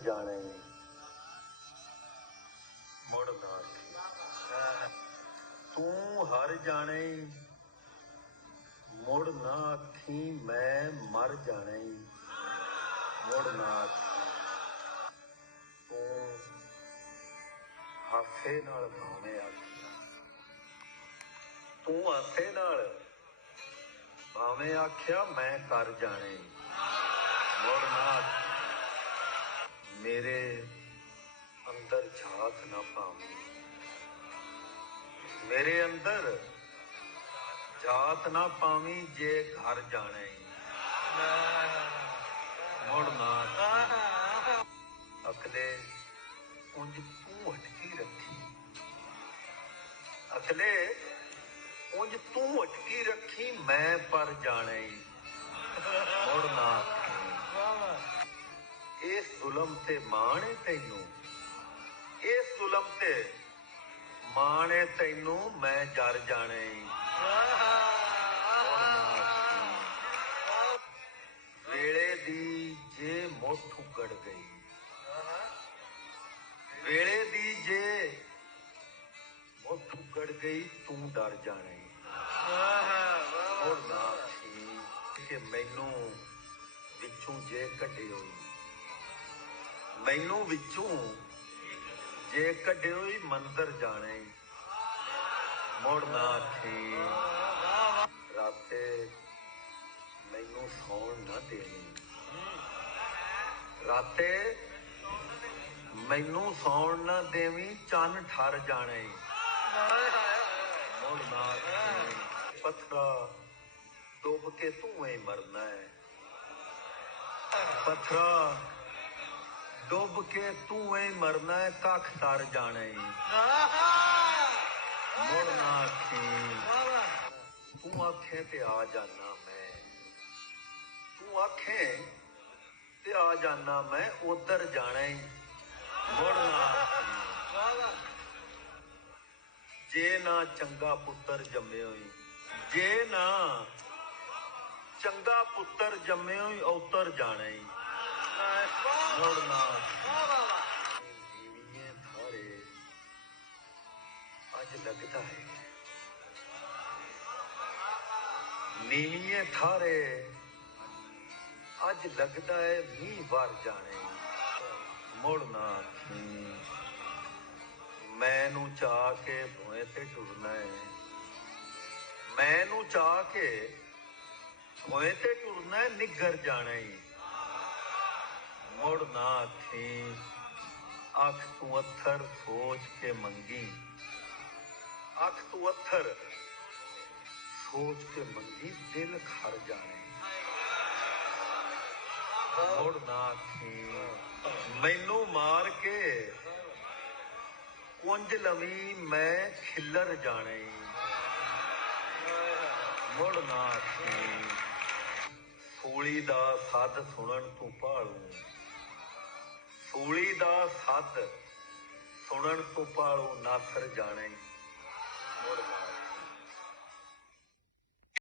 जाने मुड़ ना आखी। तू हर जाने मुड़ ना आखी, मैं मर जाने मुड़ ना आखी। तू हासे नाल भावें आखिया, तू हासे नाल भावें आखिया, मैं कर जाने मुड़ ना आखी। मेरे अंदर झात ना पावी, मेरे अंदर जात ना पावी, जे घर जाने मुड़ ना आखी। अकले उंज तू अटकी रखी, अकले उंज तू अटकी रखी, मैं पर जाने मुड़ ना आखी। इस जुलम ते माणे तैनू, इस जुलम ते माणे तैनू, मैं जर जाने वेले दी जे मुठ उगड़ गई, वेले दी जे मुठ उगड़ गई, तू डर जाने मुड़ ना आखी। कि मैनू विचों जे कढे होई, मैनू विचों जे कढे होई, मंदिर जाने मुड़ ना आखी। राते मैनू सौण ना देनी, राते मैनू सौण ना देवी, चन ठर जाने मुड़ ना आखी। पत्थरा डुब के धुएं मरना है, पत्थरा डुब के धुएं मरना है, कख तर जाने मुड़ ना आखी। तू आखे ते आ जाना मैं, तू आखे ते आ जाना मैं, उधर जाने मुड़ ना आखी। जे ना चंगा पुत्र जम्मे होई, जे ना चंगा पुत्र जम्मे होई, उतर जाने मुड़ ना आखी। नीवीए थारे अज लगता है, नीवीए थारे अज लगता है, मीह वर जाने मुड़ ना आखी। मैनू चाह के भुएं ते टुरना है, मैनू चाह के भुएं ते टुरना है, निगर जाने मुड़ ना आखी। अख तू अत्थर सोच के मंगी, अख तू अत्थर सोच के मंगी, दिल खर जाने मुड़ ना आखी। मैनू मार के कुंज लवी, मैं खिलर जाने मुड़ ना आखी। सूली दा सद सुनन तू भालू, सूली दा सद सुनन तू भालू, नासर जाने मुड़ ना आखी।